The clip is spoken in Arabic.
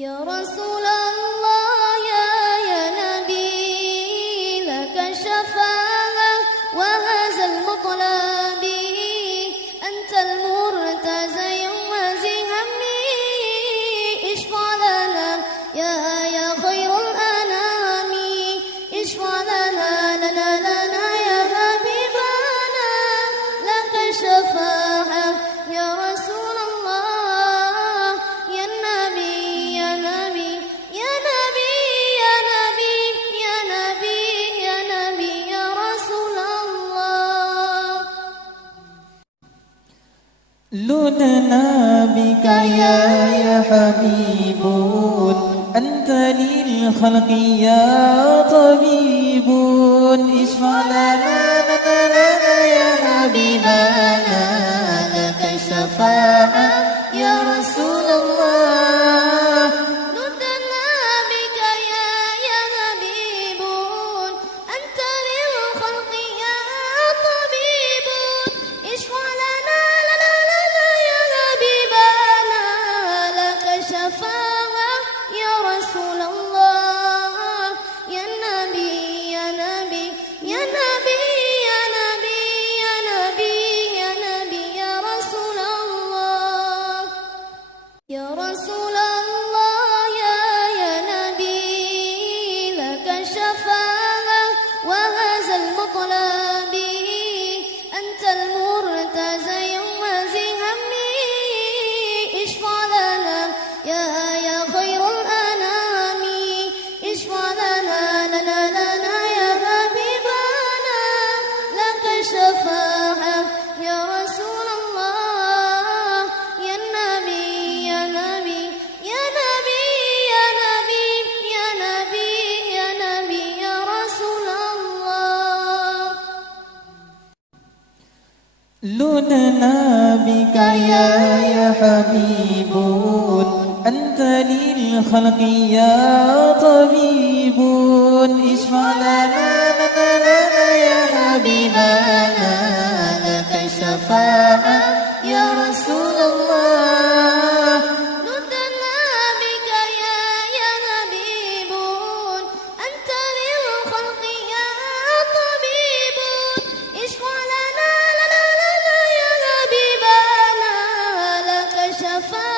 يا رسول الله يا نبي لك الشفاعة وهذا المطلب أنت المرتزى وذي همي اشفع لنا يا خير الأنام اشفع لنا يا حبيبنا لك الشفاعة يا رسول الله يا نبي يا نبي يا نبي يا نبي يا نبي يا نبي يا رسول الله لدنا بك يا حبيب أنت للخلق يا طبيب اشفع لنا يا حبيبنا لك الشفاعة يا رسول الله لدنا بك يا حبيب أنت للخلق يا طبيب اشفع لنا يا حبيبنا لك الشفاعة يا رسول الله يا نبي يا نبي يا نبي يا نبي يا نبي يا نبي يا رسول الله يا رسول الله يا نبي لك الشفاعة وهذا المطلب أنت المرتزى وذي همي اشفع لنا يا خير الأنام اشفع لنا يا حبيبنا لك الشفاعة يا رسول الله يا نبي يا نبي يا نبي يا نبي يا نبي يا نبي يا رسول الله لدنا بك يا حبيب أنت للخلق يا طبيب اشفع لنا يا حبيبنا لك الشفاعة يا رسول الله لدنا بك يا حبيب أنت للخلق يا طبيب اشفع لنا يا حبيبنا لك الشفاعة